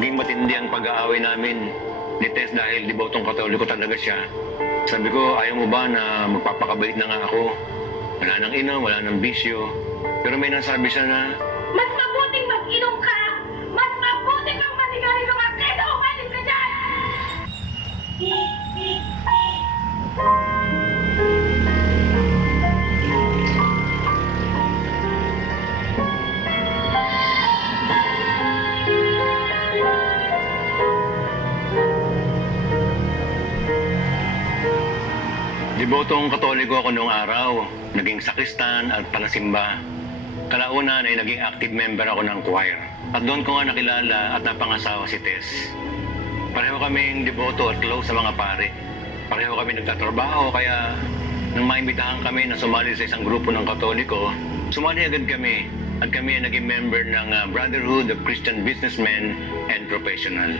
Naging matindi ang pag-aaway namin ni Tess dahil debotong Katoliko talaga siya. Sabi ko, ayaw mo ba na magpapakabait na nga ako? Wala nang inom, wala nang bisyo. Pero may nasabi siya na, Mas mabuting mag-inom ka! Mas mabuting kang manigarilyo ka kaysa umalis ka dyan! debotong Katoliko ako noong araw. Naging sakristan at palasimba. Kalaunan ay naging active member ako ng choir. At doon ko nga nakilala at napangasawa si Tess. Pareho kaming deboto at close sa mga pare. Pareho kami nagtatrabaho kaya nang maimbitahan kami na sumali sa isang grupo ng Katoliko, sumali agad kami at kami ay naging member ng Brotherhood of Christian Businessmen and Professional.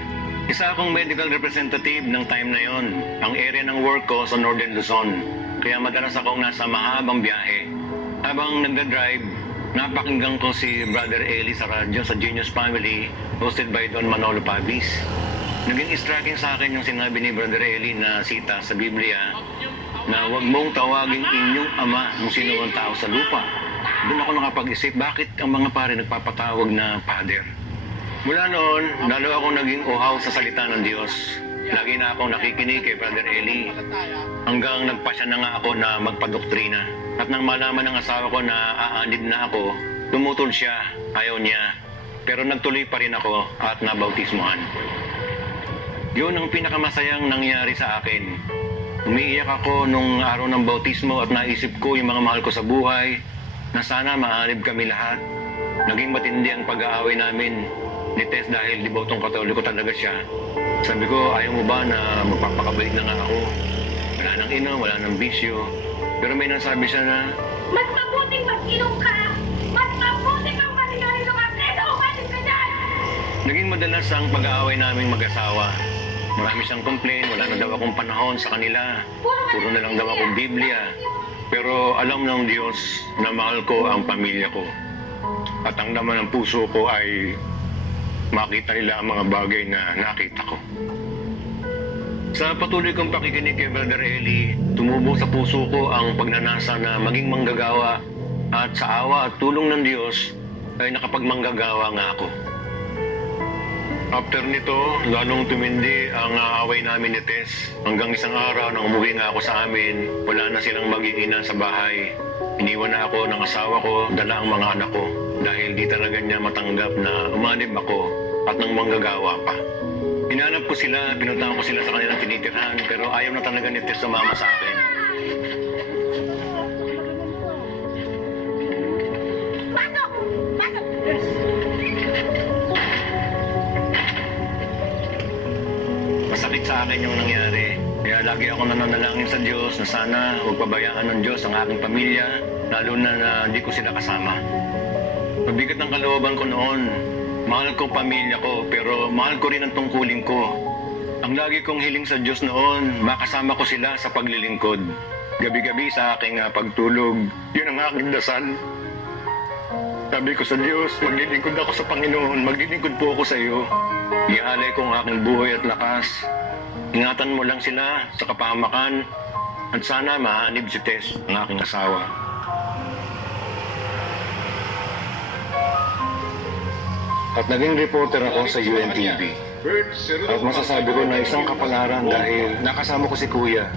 Isa akong medical representative ng time na yon. Ang area ng work ko sa Northern Luzon. Kaya madalas akong nasa mahabang biyahe. Habang nagda-drive, napakinggan ko si Brother Eli sa radyo sa Genius Family hosted by Don Manolo Pabis. Naging striking sa akin yung sinabi ni Brother Eli na sita sa Biblia na huwag mong tawaging inyong ama kung sino ang tao sa lupa. Doon ako nakapag-isip, bakit ang mga pare nagpapatawag na Father? Mula noon, lalo akong naging uhaw sa salita ng Diyos. Lagi na akong nakikinig kay Brother Eli. Hanggang nagpasya na nga ako na magpadoktrina. At nang malaman ng asawa ko na aanid na ako, tumutol siya, ayaw niya. Pero nagtuloy pa rin ako at nabautismuhan. Yun ang pinakamasayang nangyari sa akin. Umiiyak ako nung araw ng bautismo at naisip ko yung mga mahal ko sa buhay na sana maanib kami lahat. Naging matindi ang pag-aaway namin ni Tess dahil debotong Katoliko talaga siya. Sabi ko, ayaw mo ba na magpapakabait na nga ako? Wala nang inom, wala nang bisyo. Pero may nasabi siya na, Mas mabuting mag-inom ka! Mas mabuting kang manigarilyo ka kaysa umalis ka dyan! naging madalas ang pag-aaway naming mag-asawa. Marami siyang complain, wala na daw akong panahon sa kanila. Puro na lang daw akong Biblia. Pero alam ng Diyos na mahal ko ang pamilya ko. At ang laman ng puso ko ay makita nila ang mga bagay na nakita ko. Sa patuloy kong pakikinig kay Brother Eli, tumubo sa puso ko ang pagnanasa na maging manggagawa at sa awa at tulong ng Diyos ay nakapagmanggagawa nga ako. After nito, lalong tumindi ang away namin ni Tess. Hanggang isang araw nang umuwi nga ako sa amin, wala na silang maging ina sa bahay. Iniwan na ako ng asawa ko, dala ang mga anak ko. Dahil di talaga niya matanggap na umanib ako at nang manggagawa pa. Hinanap ko sila, pinuntahan ko sila sa kanilang tinitirhan, pero ayaw na talaga ni Tess sumama sa akin. Pasok! Pasok! Masakit sa akin yung nangyari. Kaya lagi ako nananalangin sa Diyos na sana huwag pabayaan ng Diyos ang aking pamilya, lalo na hindi ko sila kasama. Mabigat ang kalooban ko noon. Mahal ko pamilya ko, pero mahal ko rin ang tungkulin ko. Ang lagi kong hiling sa Diyos noon, makasama ko sila sa paglilingkod. Gabi-gabi sa aking pagtulog, yun ang aking dasal. Sabi ko sa Diyos, maglilingkod ako sa Panginoon, maglilingkod po ako sa iyo. Iaalay ko ang aking buhay at lakas. Ingatan mo lang sila sa kapahamakan at sana mahanib si Tess, ang aking asawa. At naging reporter ako sa UNTV. At masasabi ko na isang kapalaran dahil nakasama ko si Kuya.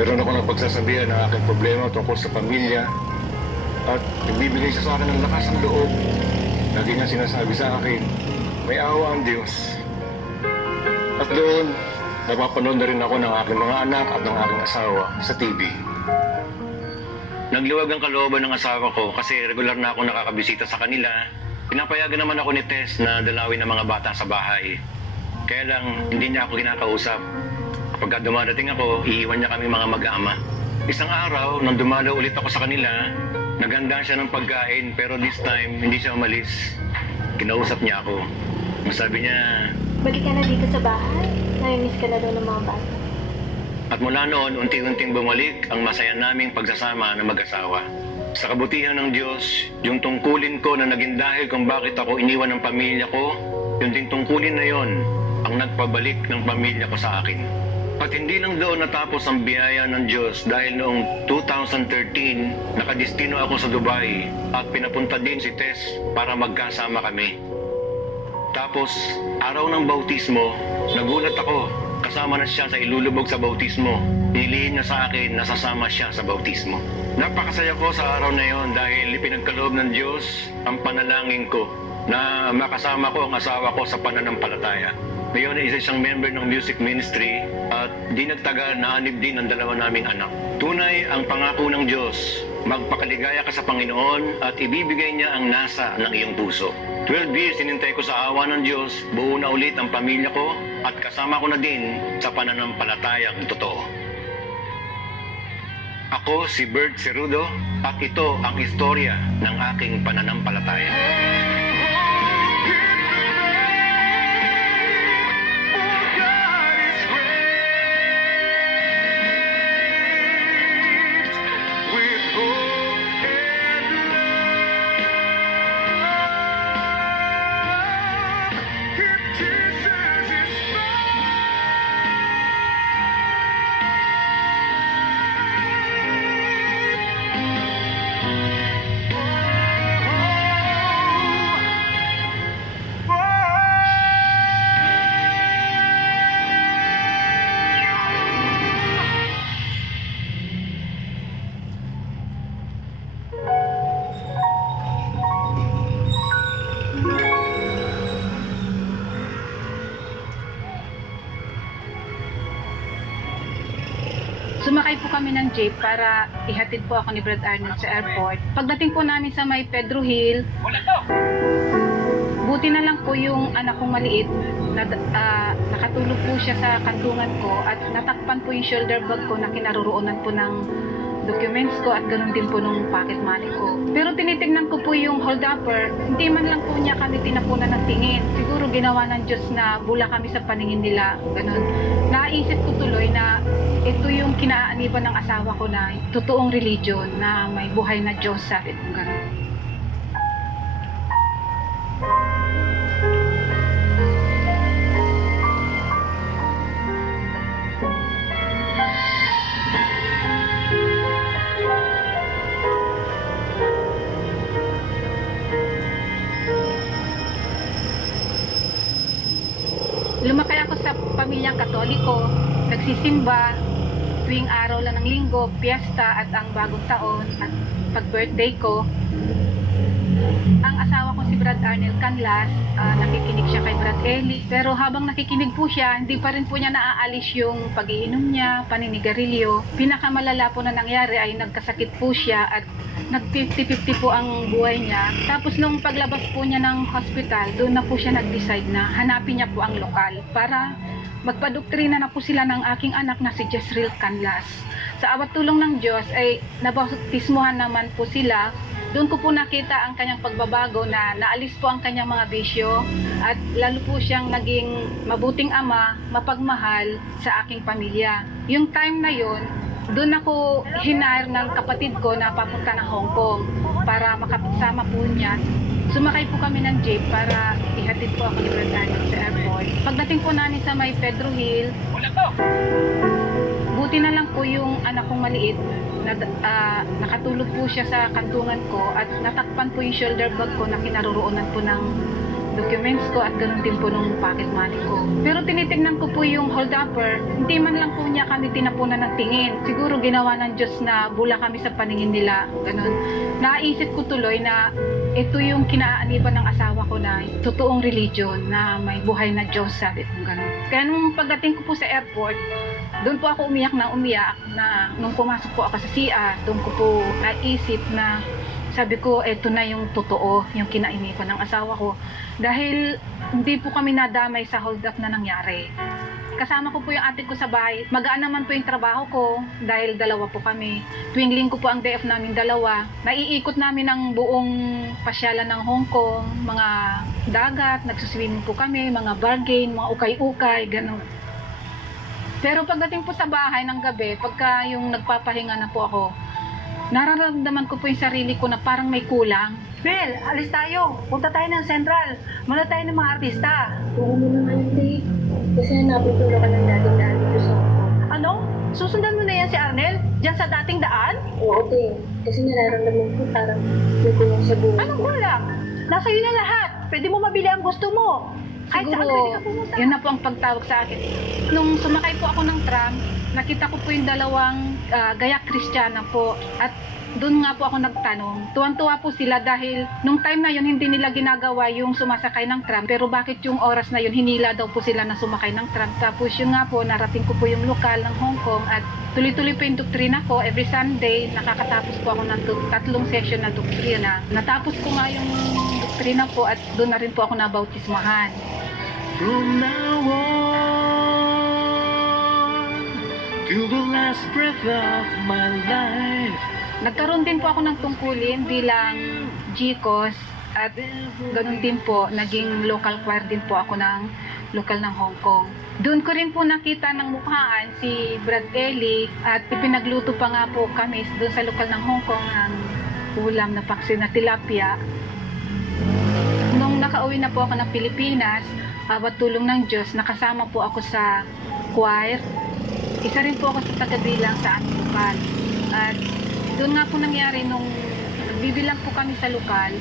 Meron ako napagsasabihan ng aking problema tungkol sa pamilya at nagbibigay siya sa akin ng lakas ng loob. Lagi niya sinasabi sa akin, may awa ang Diyos. At doon, napapanood na rin ako ng aking mga anak at ng aking asawa sa TV. Nagliwag ang kalooban ng asawa ko kasi regular na ako nakakabisita sa kanila. Pinapayagan naman ako ni Tess na dalawin ang mga bata sa bahay. Kaya lang, hindi niya ako kinakausap. Kapag dumadating ako, iiwan niya kami mga mag-ama. Isang araw, nang dumalaw ulit ako sa kanila, naganda siya ng pagkain pero this time, hindi siya umalis. Kinausap niya ako. Masabi niya, Balik ka na dito sa bahay. Nami-miss ka na daw ng mga bata. at mula noon, unti-unting bumalik ang masaya naming pagsasama ng mag-asawa. Sa kabutihan ng Diyos, yung tungkulin ko na naging dahil kung bakit ako iniwan ng pamilya ko, Yun ding tungkulin na yon ang nagpabalik ng pamilya ko sa akin. At hindi lang doon natapos ang biyaya ng Diyos dahil noong 2013, nakadestino ako sa Dubai at pinapunta din si Tess para magkasama kami. Tapos, araw ng bautismo, nagulat ako. Kasama na siya sa ilulubog sa bautismo. Piliin niya sa akin na sasama siya sa bautismo. Napakasaya ko sa araw na yon dahil ipinagkaloob ng Diyos ang panalangin ko na makasama ko ang asawa ko sa pananampalataya. Ngayon ay isa siyang member ng music ministry at di nagtagal naanib din ang dalawa naming anak. Tunay ang pangako ng Diyos. Magpakaligaya ka sa Panginoon at ibibigay niya ang nasa ng iyong puso. 12 years sinintay ko sa awa ng Diyos, buo na ulit ang pamilya ko at kasama ko na din sa pananampalatayang totoo. Ako si Bert Cerudo at ito ang istorya ng aking pananampalataya. Sumakay po kami ng jeep para ihatid po ako ni Brad Arnold sa airport. Pagdating po namin sa may Pedro Hill, buti na lang po yung anak kong maliit, nakatulog po siya sa kantungan ko at natakpan po yung shoulder bag ko na kinaroroonan po ng documents ko at ganun din po nung pocket money ko. Pero tinitignan ko po yung hold-upper, hindi man lang po niya kami tinapunan ng tingin. Siguro ginawa ng Diyos na bula kami sa paningin nila, ganun. Naisip ko tuloy na ito yung kinaaniban ng asawa ko na totoong religion na may buhay na Diyos, sabi ko ganun. Lumakay ako sa pamilyang Katoliko, nagsisimba tuwing araw lang ng linggo, piyesta at ang bagong taon at pag-birthday ko. Ang asawa ko si Brad Arnel Canlas, nakikinig siya kay Brad Eli. Pero habang nakikinig po siya, hindi pa rin po niya naaalis yung pag-iinom niya, paninigarilyo. Pinakamalala po na nangyari ay nagkasakit po siya at nag-50-50 po ang buhay niya. Tapos nung paglabas po niya ng hospital, doon na po siya nag-decide na hanapin niya po ang lokal para magpadoktrina na po sila ng aking anak na si Jezreel Canlas. Sa awat tulong ng Diyos ay nabautismuhan naman po sila. Doon ko po nakita ang kanyang pagbabago na naalis po ang kanyang mga bisyo at lalo po siyang naging mabuting ama, mapagmahal sa aking pamilya. Yung time na yon, doon ako hinire ng kapatid ko na papunta ng Hong Kong para makasama po niya. Sumakay po kami ng jeep para ihatid po ako ni Brad Arnold sa airport. Pagdating po namin sa may Pedro Hill, buti na lang po yung anak kong maliit, nakatulog po siya sa kantungan ko at natakpan po yung shoulder bag ko na kinaroroonan po ng documents ko at ganun din po nung pocket money ko. Pero tinitignan ko po yung hold-upper, hindi man lang po niya kami tinapunan ng tingin. Siguro ginawa ng Diyos na bula kami sa paningin nila, ganun. Naisip ko tuloy na ito yung kinaaniban ng asawa ko na totoong religion na may buhay na Diyos, sabi ko ganun. Kaya nung pagdating ko po sa airport, doon po ako umiyak na nung pumasok po ako sa CR, doon ko po naisip na sabi ko, eto na yung totoo, yung kinainipan ng asawa ko. Dahil hindi po kami nadamay sa hold-up na nangyari. Kasama ko po yung ate ko sa bahay. Magaan naman po yung trabaho ko dahil dalawa po kami. Tuwing linggo po ang day off namin dalawa. Naiikot namin ang buong pasyalan ng Hong Kong, mga dagat, nagsuswimming po kami, mga bargain, mga ukay-ukay, gano'n. Pero pagdating po sa bahay ng gabi, pagka yung nagpapahinga na po ako, nararamdaman ko po yung sarili ko na parang may kulang. Bel, alis tayo. Punta tayo ng Central. Muna tayo ng mga artista. Oo mo naman, Dave. Kasi hanapin ko ka ng dating daan dito sa Hong Kong. Ano? Susundan mo na yan si Arnel? Diyan sa dating daan? Oo, Dave. Kasi nararamdaman ko parang may kulang sa buhay. Anong kulang? Nasa iyo na lahat. Pwede mo mabili ang gusto mo. Kahit saan pwede Siguro, ka pumunta. yun na po ang pagtawag sa akin. Nung sumakay po ako ng tram, nakita ko po yung dalawang gayak Kristiyana po. At doon nga po ako nagtanong. Tuwang-tuwa po sila dahil nung time na yun hindi nila ginagawa yung sumasakay ng tram. Pero bakit yung oras na yun hinila daw po sila na sumakay ng tram. Tapos yun nga po, narating ko po yung lokal ng Hong Kong at tuloy-tuloy po yung doktrina ko. Every Sunday, nakakatapos po ako ng 3 session na doktrina. Natapos ko nga yung doktrina po at doon na rin po ako nabautismahan. From now on, to the last breath of my life. Nagkaroon din po ako ng tungkulin bilang GCOS at ganun din po, naging local choir din po ako ng lokal ng Hong Kong. Doon ko rin po nakita ng mukhaan si Brad Eli at ipinagluto pa nga po kami doon sa lokal ng Hong Kong ng ulam na paksi na tilapia. Nung nakauwi na po ako ng Pilipinas, awat tulong ng Diyos, nakasama po ako sa choir. Isa rin po ako sa tagabilang sa aming lokal. At doon nga po nangyari nung nagbibilang po kami sa lokal,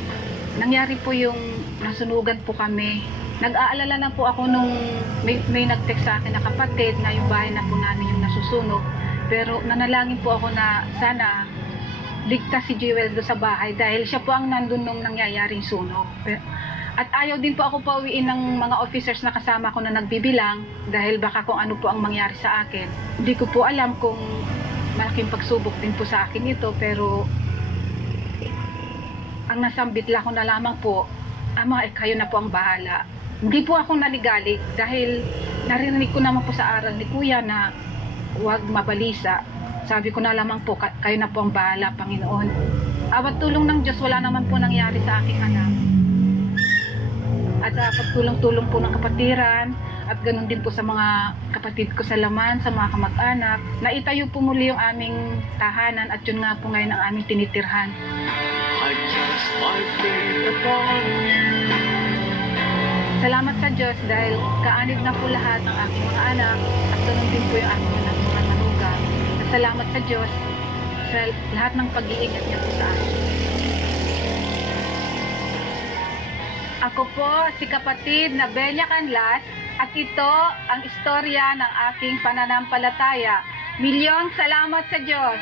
nangyari po yung nasunugan po kami. Nag-aalala lang po ako nung may nag-text sa akin na kapatid na yung bahay na po namin yung nasusunog. Pero nanalangin po ako na sana ligtas si Jewel doon sa bahay dahil siya po ang nandun nung nangyayaring sunog. At ayaw din po ako pauwiin ng mga officers na kasama ko na nagbibilang dahil baka kung ano po ang mangyari sa akin. Hindi ko po alam kung malaking pagsubok din po sa akin ito, pero ang nasambit lang ko na lamang po, Ama, kayo na po ang bahala. Hindi po ako naligalig dahil narinig ko naman po sa aral ni Kuya na huwag mabalisa. Sabi ko na lamang po, kayo na po ang bahala, Panginoon. Awat tulong ng Diyos, wala naman po nangyari sa aking anak. At pagtulong-tulong po ng kapatiran at ganun din po sa mga kapatid ko sa laman, sa mga kamag-anak, naitayo po muli yung aming tahanan at yun nga po ngayon ang aming tinitirhan. I cast my faith upon you. Salamat sa Diyos dahil kaanib na po lahat ng aking mga anak at ganun din po yung aking mga manugang. At salamat sa Diyos sa lahat ng pag-iingat niya po sa akin. Ako po si kapatid na Belia Canlas at ito ang istorya ng aking pananampalataya. Milyong salamat sa Diyos!